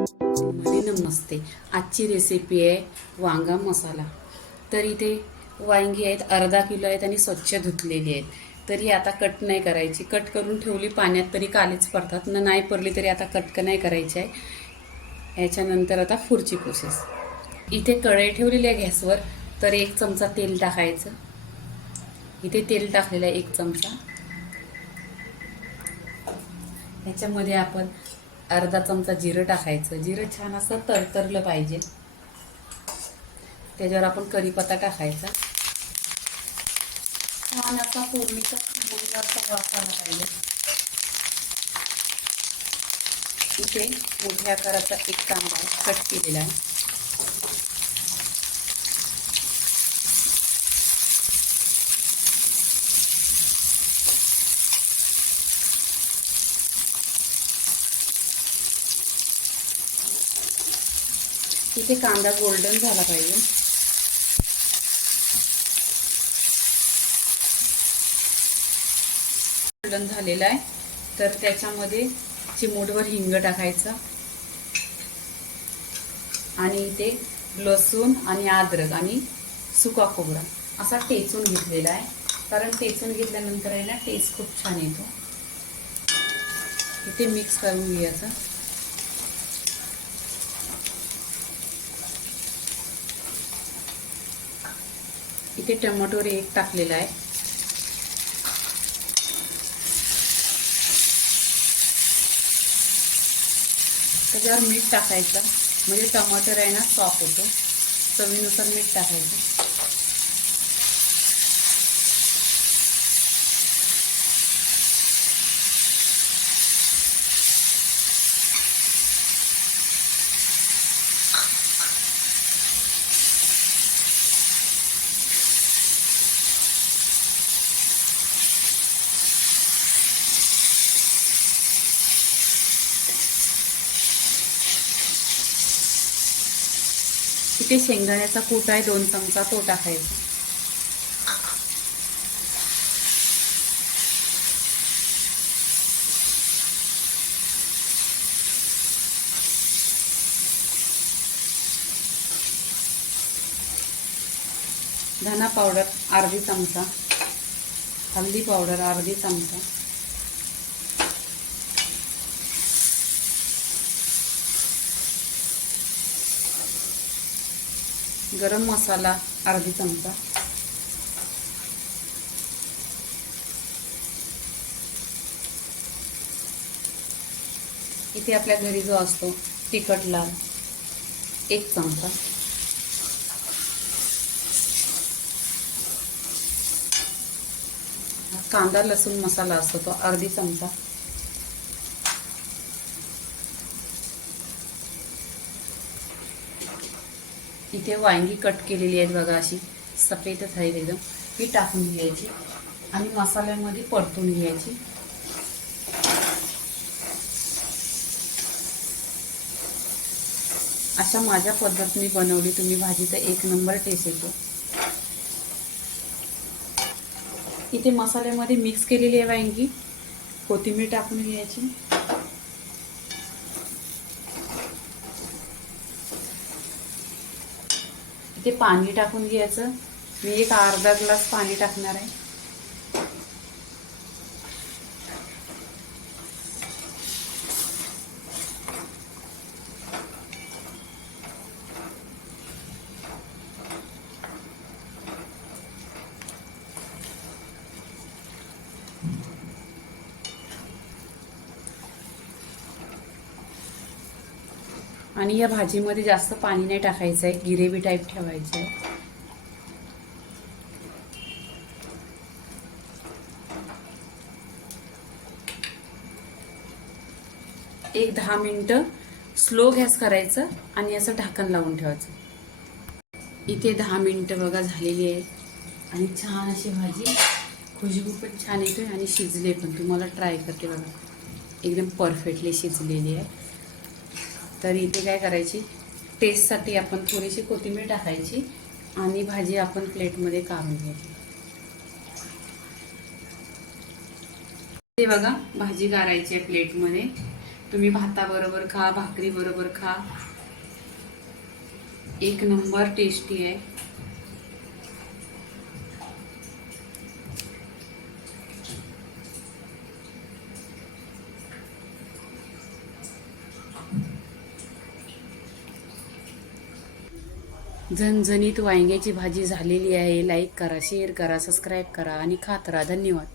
आणि नमस्ते. आजची रेसिपी आहे वांगा मसाला. तर इथे वांगी आहेत अर्धा किलो आहेत आणि स्वच्छ धुतलेली आहेत. तरी आता कट नाही करायची. कट करून ठेवली पाण्यात तरी कालीच पडतात. न नाही पडली तरी आता कट नाही करायची आहे. याच्यानंतर आता पुढची प्रोसेस इथे कढई ठेवलेली आहे गॅसवर. तर एक चमचा तेल टाकायचं. इथे तेल टाकलेलं आहे एक चमचा. ह्याच्यामध्ये आपण अर्धा चमचा जिरं टाकायचं. जिरं छान असं तरतरलं पाहिजे. त्याच्यावर आपण कढीपत्ता टाकायचा. छान असा पूर्णीचा खमंग असा वास आला पाहिजे. इथे मोठ्या आकाराचा एक कांदा आहे कट केलेला आहे. इथे कांदा गोल्डन झाला पाहिजे. गोल्डन झालेला आहे. तर त्याच्यामध्ये चिमूटभर हिंग टाकायचं. आणि इथे लसूण आणि अद्रक आणि सुका खोबरा असा टेचून घेतलेला आहे. कारण टेचून घेतल्यानंतर आहे ना टेस्ट खूप छान येतो. इथे मिक्स करून घ्यायचं इथे टमाटो एक टाकलेला आहे. त्याच्यावर मीठ टाकायचं. म्हणजे टमाटर आहे ना सॉफ्ट होतो. चवीनुसार मीठ टाकायचं. इथे शेंगदाण्याचा कूट आहे दोन चमचा तो टाकायचा. धना पावडर अर्धी चमचा हल्दी पावडर अर्धी चमचा. गरम मसाला अर्धी चमचा. इथे आपल्या घरी जो असतो तिखट लाल एक चमचा. कांदा लसूण मसाला असतो तो अर्धी चमचा. इथे वांगी कट केलेली आहेत बघा अशी. सफेदच आहेत एकदम. ही टाकून घ्यायची. आणि मसाल्यामध्ये परतून घ्यायची. अशा माझ्या पद्धतीने बनवली तुम्ही भाजी तर एक नंबर टेस्ट येतो. इथे मसाल्यामध्ये मिक्स केलेली आहे वांगी. कोथिंबीर टाकून घ्यायची. इथे पाणी टाकून घ्यायचं. मी एक अर्धा ग्लास पाणी टाकणार आहे. आणि या भाजीमध्ये जास्त पाणी नाही टाकायचं आहे गिरेवी टाईप ठेवायचं आहे. एक दहा मिनटं स्लो गॅस करायचं आणि असं ढाकण लावून ठेवायचं. इथे दहा मिनटं बघा झालेली आहे आणि छान अशी भाजी. खुशबू पण छान येते आणि शिजले पण. तुम्हाला ट्राय करते बघा. एकदम परफेक्टली शिजलेली आहे. तर इथे काय करायची? टेस्टसाठी आपण थोडीशी कोथिंबीर टाकायची आणि भाजी आपण प्लेटमध्ये काढून घ्यायची. ते बघा भाजी गारायची आहे प्लेटमध्ये. तुम्ही भाताबरोबर खा भाकरी बरोबर खा. एक नंबर टेस्टी आहे. झणझणीत वांग्याची भाजी झालेली आहे. लाईक करा शेअर करा सबस्क्राईब करा आणि खात राहा. धन्यवाद.